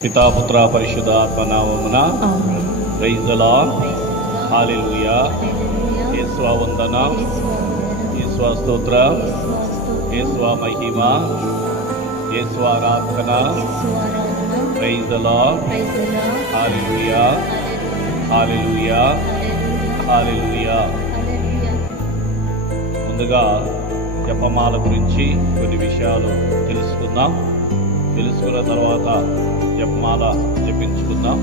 పితాపుత్ర పరిశుద్ధాత్మ నామమున praise the lord. హల్లెలూయా. యేసువా వందన, యేసువా స్తోత్ర, యేసువా మహిమ, యేసువా ఆరాధన. Praise the lord. Hallelujah, hallelujah, hallelujah. ముందుగా జపమాల గురించి కొన్ని విషయాలు తెలుసుకుందాం. తెలుసుకున్న తర్వాత జపమాల జపించుకుందాం.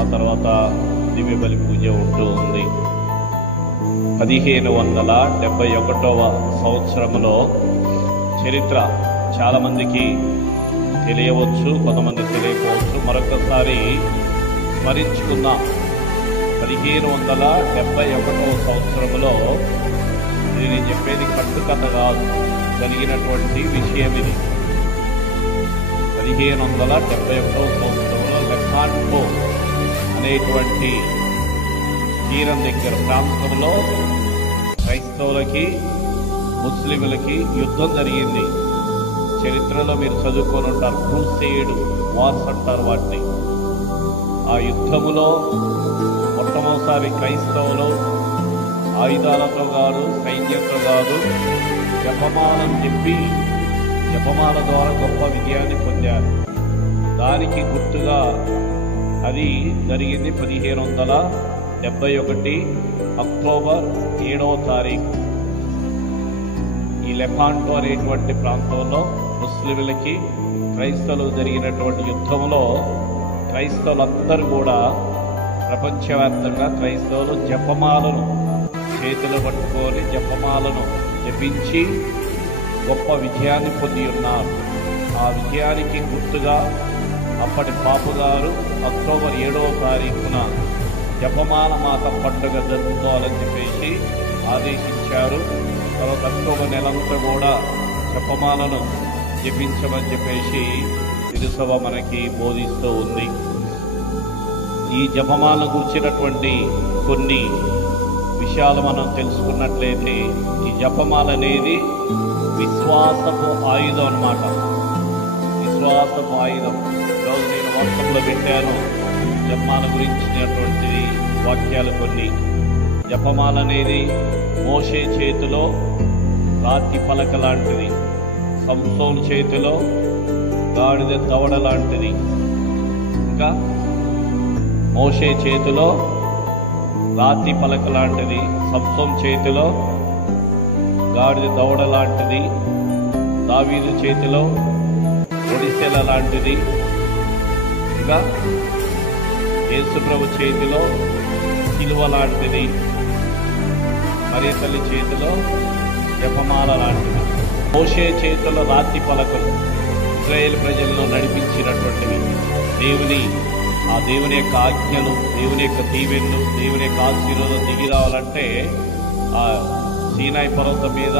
ఆ తర్వాత దివ్య బలి పూజ ఉంటూ ఉంది. 1571వ సంవత్సరంలో చరిత్ర చాలామందికి తెలియవచ్చు, కొంతమంది తెలియకపోవచ్చు. మరొకసారి స్మరించుకుందాం. 1571వ సంవత్సరంలో నేను చెప్పేది కట్టుకథ కాదు, జరిగినటువంటి విషయం ఇది. 1571వ సంవత్సరంలో లెకాంటో అనేటువంటి తీరం దగ్గర ప్రాంతంలో క్రైస్తవులకి ముస్లింలకి యుద్ధం జరిగింది. చరిత్రలో మీరు చదువుకొని ఉంటారు, క్రూసేడ్ వార్స్ అంటారు వాటిని. ఆ యుద్ధములో మొట్టమొదటిసారి క్రైస్తవులు ఆయుధాలతో కాదు, సైన్యంతో కాదు, జపమాలను చెప్పి జపమాల ద్వారా గొప్ప విజయాన్ని పొందారు. దానికి గుర్తుగా అది జరిగింది 1571 అక్టోబర్ 7వ తారీఖు. ఈ లెకాంటో అనేటువంటి ప్రాంతంలో ముస్లింలకి క్రైస్తవులు జరిగినటువంటి యుద్ధంలో క్రైస్తవులందరూ కూడా ప్రపంచవ్యాప్తంగా క్రైస్తవులు జపమాలను చేతులు పట్టుకొని జపమాలను జపించి గొప్ప విజయాన్ని పొంది ఉన్నారు. ఆ విజయానికి గుర్తుగా అప్పటి పాపగారు అక్టోబర్ 7వ తారీఖున జపమాల మాత పండుగ జరుపుకోవాలని చెప్పేసి ఆదేశించారు. తర్వాత అక్టోబర్ నెలంతా కూడా జపమాలను జపించమని చెప్పేసి తిరుసభ మనకి బోధిస్తూ ఉంది. ఈ జపమాలను గురించినటువంటి కొన్ని విషయాలు మనం తెలుసుకున్నట్లయితే, ఈ జపమాల అనేది విశ్వాసపు ఆయుధం అన్నమాట. విశ్వాసపు ఆయుధం. ఈరోజు నేను వాట్సాప్లో పెట్టాను జపమాల గురించినటువంటి వాక్యాలు కొన్ని. జపమాల అనేది మోషే చేతిలో రాతి పలక లాంటిది, సంసోను చేతిలో గాడిద దవడ లాంటిది, ఇంకా మోషే చేతిలో రాతి పలక లాంటిది, సంసోను చేతిలో గాడిద దవడ లాంటిది, దావీదు చేతిలో ఒడిసెల లాంటిది, ఇంకా యేసుప్రభు చేతిలో సిలువ లాంటిది, మరియ తల్లి చేతిలో జపమాల లాంటిది. మోషే చేతిలో రాతి పలకలు ఇశ్రాయేలు ప్రజలను నడిపించినటువంటివి. ఆ దేవుని యొక్క ఆజ్ఞలు, దేవుని యొక్క దీవెనలు, దేవుని యొక్క ఆశీర్వాదం దిగి రావాలంటే ఆ సీనాయి పర్వతం మీద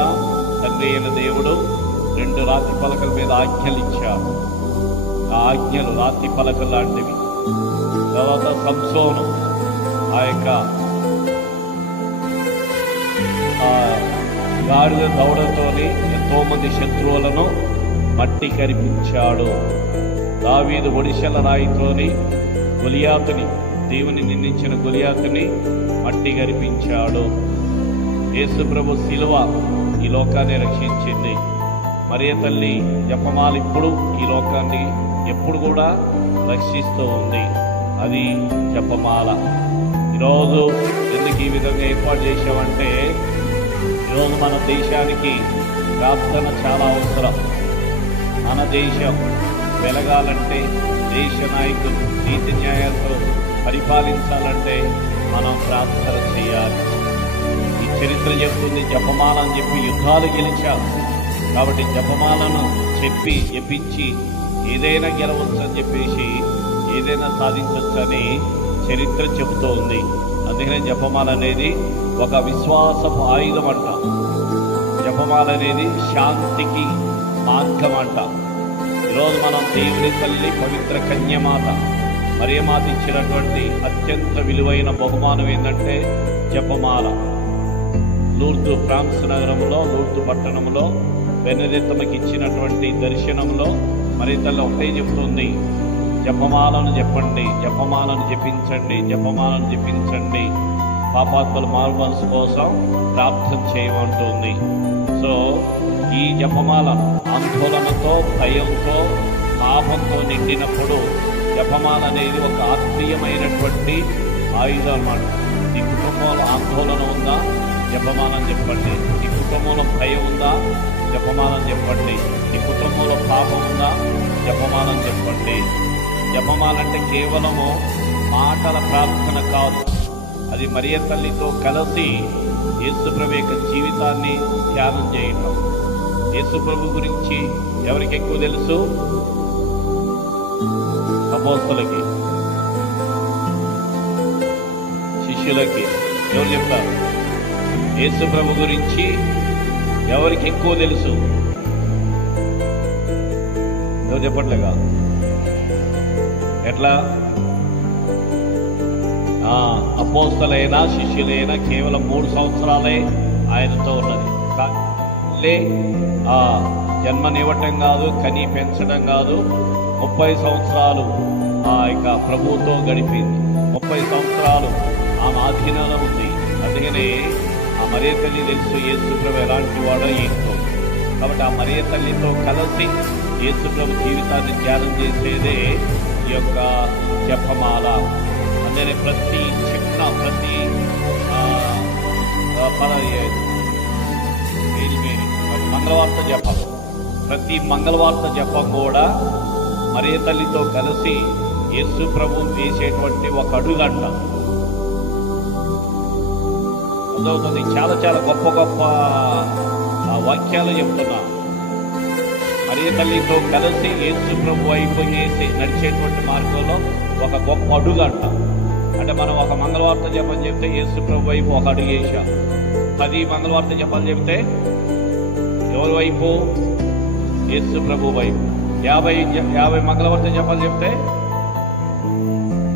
తండ్రి అయిన దేవుడు 2 రాతి పలకల మీద ఆజ్ఞలు ఇచ్చారు. ఆ ఆజ్ఞలు రాతి పలకలు లాంటివి. తర్వాత సంసోను ఆ యొక్క గాడిద దవడతోని ఎంతో మంది శత్రువులను మట్టి కరిపించాడు. దావీదు ఒడిశల రాయితోని గొలియాతుని, దేవుని నిందించిన గొలియాతుని మట్టి కరిపించాడు. యేసు ప్రభు శిలువ ఈ లోకాన్ని రక్షించింది. మరియ తల్లి జపమాల ఇప్పుడు ఈ లోకాన్ని ఎప్పుడు కూడా రక్షిస్తూ ఉంది. అది జపమాల. ఈరోజు ఎందుకు ఈ విధంగా ఏర్పాటు చేశామంటే, ఈరోజు మన దేశానికి ప్రార్థన చాలా అవసరం. మన దేశం వెలగాలంటే, దేశ నాయకులు నీతి న్యాయాలతో పరిపాలించాలంటే మనం ప్రార్థన చేయాలి. ఈ చరిత్ర చెప్తుంది, జపమాల అని చెప్పి యుద్ధాలు గెలిచారు. కాబట్టి జపమాలను జపించి ఏదైనా గెలవచ్చు అని చెప్పేసి, ఏదైనా సాధించవచ్చు అని చరిత్ర చెబుతూ ఉంది. అందుకనే జపమాల అనేది ఒక విశ్వాసపు ఆయుధం అంట. జపమాల అనేది శాంతికి మార్గం అంట. ఈరోజు మనం దేవుని తల్లి పవిత్ర కన్యమాత మరియమాత ఇచ్చినటువంటి అత్యంత విలువైన బహుమానం ఏంటంటే జపమాల. లూర్దు, ఫ్రాన్స్ నగరంలో, లూర్దు పట్టణంలో బెనెడిక్తమ్మకి ఇచ్చినటువంటి దర్శనంలో మరి తల్లి ఒకటే చెప్తుంది, జపమాలను చెప్పండి, జపమాలను జపించండి, జపమాలను జపించండి. పాపాత్మల మారుమనసు కోసం ప్రార్థన చేయమంటుంది. సో ఈ జపమాల ఆందోళనతో, భయంతో, పాపంతో నిండినప్పుడు జపమాల అనేది ఒక ఆత్మీయమైనటువంటి ఆయుధం అన్నమాట. ఈ కుటుంబంలో ఆందోళన ఉందా, జపమాలని చెప్పండి. ఈ కుటుంబంలో భయం ఉందా, జపమాలని చెప్పండి. ఈ కుటుంబంలో పాపం ఉందా, జపమాలని చెప్పండి. జపమాలంటే కేవలము మాటల ప్రార్థన కాదు, అది మరియ తల్లితో కలిసి యేసుప్రభు యొక్క జీవితాన్ని ధ్యానం చేయటం. యేసుప్రభు గురించి ఎవరికి ఎక్కువ తెలుసు? అపోస్తలులకి, శిష్యులకి. ఎవరు చెప్తారు? యేసుప్రభు గురించి ఎవరికి ఎక్కువ తెలుసు? ఎవరు చెప్పట్లేగా? ఎట్లా? అపోస్తలైనా శిష్యులైనా కేవలం 3 సంవత్సరాలే ఆయనతో ఉన్నది. జన్మనివ్వటం కాదు, కని పెంచడం కాదు, 30 సంవత్సరాలు ఇక ప్రభువుతో గడిపింది. 30 సంవత్సరాలు ఆమె ఆధీనంలో ఉంది. అందుకనే ఆ మరియ తల్లి తెలుసు యేసుప్రభు ఎలాంటి వాడో ఏంటో. కాబట్టి ఆ మరియ తల్లితో కలిసి యేసుప్రభు జీవితాన్ని ధ్యానం చేసేదే ఈ యొక్క జపమాల. అందుకనే ప్రతి మంగళవార్త జపం, ప్రతి మంగళవార్త జపం కూడా మరియ తల్లితో కలిసి యేసు ప్రభు వేసేటువంటి ఒక అడుగంట. అదవుతుంది. చాలా చాలా గొప్ప గొప్ప వాక్యాలు చెప్తున్నా. మరియ తల్లితో కలిసి యేసు ప్రభు వైపు నడిచేటువంటి మార్గంలో ఒక గొప్ప అడుగంట. అంటే మనం ఒక మంగళవార్త జపం చెప్తే యేసు ప్రభు వైపు ఒక అడుగు వేసాం. 10 మంగళవార్త జపాలు చెప్తే ఎవరి వైపు? యేసు ప్రభు వైపు. 50 మంగళవార్త జపాలు చెప్తే,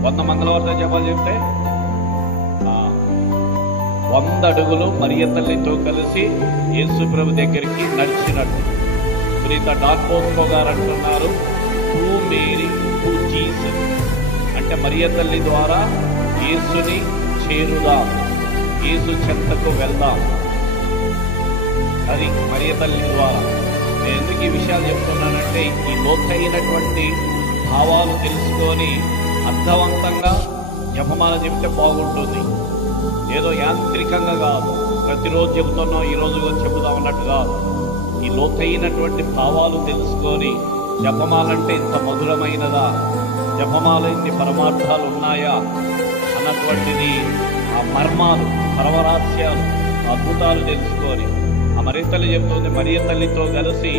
100 మంగళవార్త జపాలు చెప్తే 100 అడుగులు మరియ తల్లితో కలిసి యేసు ప్రభు దగ్గరికి నడిచినట్టు. పునీత డాన్ బోస్కో గారు అంటున్నారు, త్రూ మేరీ టు జీసస్. అంటే మరియ తల్లి ద్వారా యేసుని చేరుదాం, యేసు చెంతకు వెళ్దాం. అది మరియ తల్లి ద్వారా. నేను ఎందుకు ఈ విషయాలు చెప్తున్నానంటే, ఈ లోతైనటువంటి భావాలు తెలుసుకొని అర్థవంతంగా జపమాల చెప్తే బాగుంటుంది. ఏదో యాంత్రికంగా కాదు, ప్రతిరోజు చెబుతున్నాం ఈరోజు చెబుదాం అన్నట్టు కాదు. ఈ లోతైనటువంటి భావాలు తెలుసుకొని జపమాలంటే ఇంత మధురమైనదా, జపమాల ఇన్ని పరమార్థాలు ఉన్నాయా అన్నటువంటిది, ఆ మర్మాలు, పరమరహస్యాలు, అద్భుతాలు తెలుసుకొని ఆ మరియ తల్లి చెప్తుంది, మరియ తల్లితో కలిసి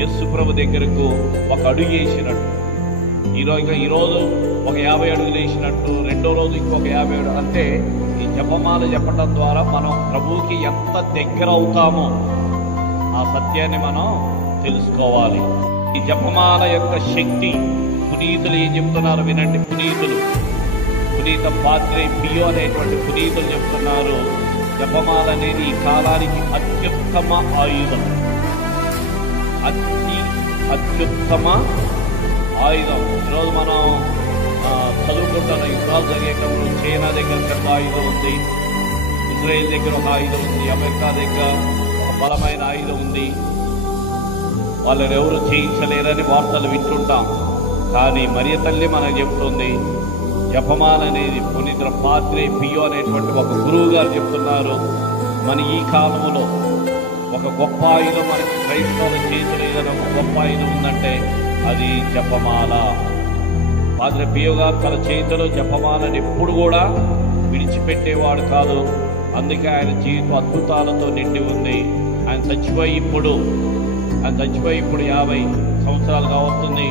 యేసు ప్రభు దగ్గరకు ఒక అడుగు వేసినట్టు. ఈరోజు ఒక 50 అడుగులు వేసినట్టు, రెండో రోజు ఇంకొక 50 అడుగులు. అంటే ఈ జపమాల చెప్పడం ద్వారా మనం ప్రభువుకి ఎంత దగ్గర అవుతామో ఆ సత్యాన్ని మనం తెలుసుకోవాలి. ఈ జపమాల యొక్క శక్తి పునీతులు ఏం చెప్తున్నారు వినండి. పునీత పాద్రే పియో అనేటువంటి పునీతులు చెప్తున్నారు, జపమాల అనేది ఈ కాలానికి అత్యుత్తమ ఆయుధం. అత్యుత్తమ ఆయుధం. ఈరోజు మనం చదువుకుంటున్న యుద్ధాలు జరిగేటప్పుడు చైనా దగ్గర పెద్ద ఆయుధం ఉంది, ఇజ్రాయెల్ దగ్గర ఒక ఆయుధం ఉంది, అమెరికా దగ్గర ఒక బలమైన ఆయుధం ఉంది. వాళ్ళని ఎవరు చేయించలేరని వార్తలు వింటుంటాం. కానీ మరియ తల్లి మనకు చెప్తుంది, జపమాల అనేది పునీత పాద్రే పియో అనేటువంటి ఒక గురువు గారు చెప్తున్నారు, మన ఈ కాలంలో ఒక గొప్ప ఆయుధం మనకి క్రైస్తవుల చేతులు ఏదైనా ఒక గొప్ప ఆయుధం ఉందంటే అది జపమాల. పాద్రే పియో గారు తన చేతిలో జపమాలని ఎప్పుడు కూడా విడిచిపెట్టేవాడు కాదు. అందుకే ఆయన జీవితం అద్భుతాలతో నిండి ఉంది. ఆయన చచ్చిపోయి ఇప్పుడు 50 సంవత్సరాలుగా అవుతుంది,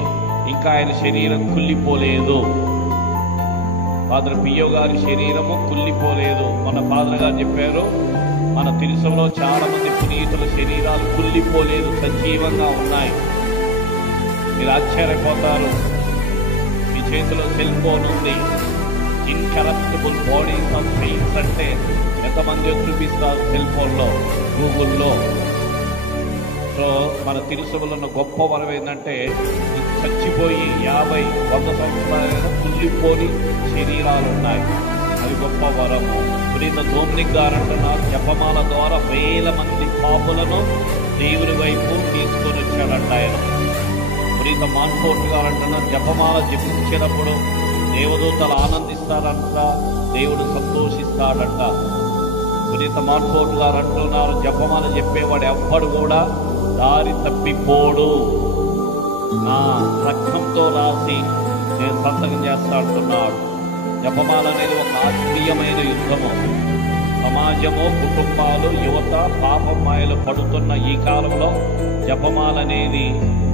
ఇంకా ఆయన శరీరం కుళ్ళిపోలేదు. పాద్రే పియో గారి శరీరము కుళ్ళిపోలేదు. మన ఫాదర్ గారు చెప్పారు, మన తిరుసలో చాలా మంది పునీతుల శరీరాలు కుళ్ళిపోలేదు, సజీవంగా ఉన్నాయి. మీరు ఆశ్చర్యపోతారు. మీ చేతిలో సెల్ ఫోన్ ఉంది, ఇన్కరప్టబుల్ బాడీస్ ఆఫ్ సెయింట్స్ అంటే ఎంతమంది చూపిస్తారు సెల్ ఫోన్లో, గూగుల్లో. సో మన తిరుసభలో ఉన్న గొప్ప వరం ఏంటంటే చచ్చిపోయి 50, 100 సంవత్సరాలైనా కుళ్ళిపోని శరీరాలు ఉన్నాయి. అది గొప్ప వరము. ప్రీత డొమినిక్ గారు అంటున్నారు, జపమాల ద్వారా 1000 మంది పాపులను దేవుని వైపు తీసుకొని వచ్చాడంట ఆయన. ప్రీత మాన్ఫోర్ట్ గారు అంటున్నారు, జపమాల జపించినప్పుడు దేవదూతలు ఆనందిస్తారంట, దేవుడు సంతోషిస్తాడంట. ప్రీత మాన్ఫోర్ట్ గారు అంటున్నారు, జపమాల చెప్పేవాడు ఎవ్వడు కూడా దారి తప్పిపోడు, నా రక్తంతో రాసి నేను సంతకం చేస్తా అంటున్నాడు. జపమాల అనేది ఒక ఆత్మీయమైన యుద్ధము. సమాజము, కుటుంబాలు, యువత పాపమాయలు పడుతున్న ఈ కాలంలో జపమాల అనేది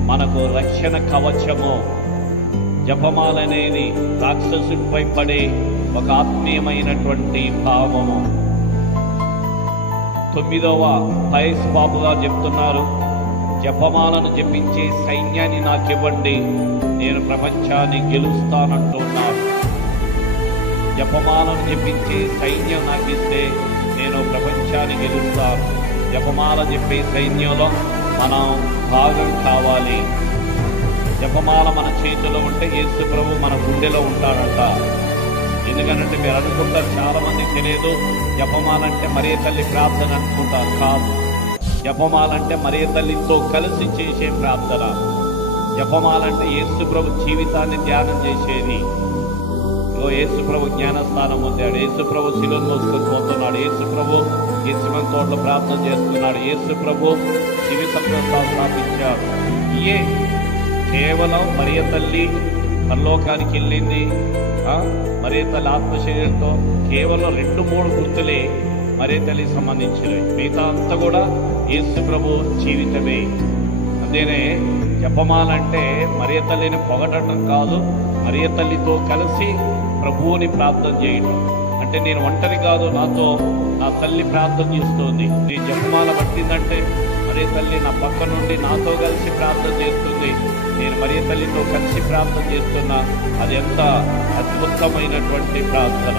మనకు రక్షణ కవచము. జపమాల అనేది రాక్షసుడిపై పడే ఒక ఆత్మీయమైనటువంటి భావము. 9వ పైస్ బాబుగా చెప్తున్నారు, జపమాలను జపించే సైన్యాన్ని నాకివ్వండి, నేను ప్రపంచాన్ని గెలుస్తానంటున్నాను. జపమాలను జపించే సైన్యం నాకు ఇస్తే నేను ప్రపంచాన్ని గెలుస్తాను. జపమాల చెప్పే సైన్యంలో మనం భాగం కావాలి. జపమాల మన చేతిలో ఉంటే యేసు ప్రభు మన గుండెలో ఉంటాడంట. ఎందుకంటే మీరు అనుకుంటారు, చాలా మందికి తెలియదు, జపమాలంటే మరియ తల్లి ప్రార్థన అనుకుంటారు. కాదు, జపమాలంటే మరియ తల్లితో కలిసి చేసే ప్రార్థన. జపమాలంటే యేసు ప్రభు జీవితాన్ని ధ్యానం చేసేది. యేసు ప్రభు జ్ఞానస్థానం పొందాడు, యేసు ప్రభు శిలువను మోసుకొని పోతున్నాడు, యేసు ప్రభు గెత్సేమనే తోటలో ప్రార్థన చేస్తున్నాడు, యేసు ప్రభు శివి సంప్రదాయాలు స్థాపించాడు. ఇయే కేవలం మరియ తల్లి పరలోకానికి వెళ్ళింది, మరియ తల్లి ఆత్మశరీరంతో కేవలం 2-3 గుర్తులే మరియ తల్లికి సంబంధించినవి. మిగతా అంతా కూడా యేసు ప్రభు జీవితమే. అదేనే జపమాలంటే మరియ తల్లిని పొగడటం కాదు, మరియ తల్లితో కలిసి ప్రభువుని ప్రార్థన చేయటం. అంటే నేను ఒంటరి కాదు, నాతో నా తల్లి ప్రార్థన చేస్తుంది. నీ జపమాల పట్టిందంటే మరియ తల్లి నా పక్క నుండి నాతో కలిసి ప్రార్థన చేస్తుంది. నేను మరియ తల్లితో కలిసి ప్రార్థన చేస్తున్నా. అది ఎంత అద్భుతమైనటువంటి ప్రార్థన.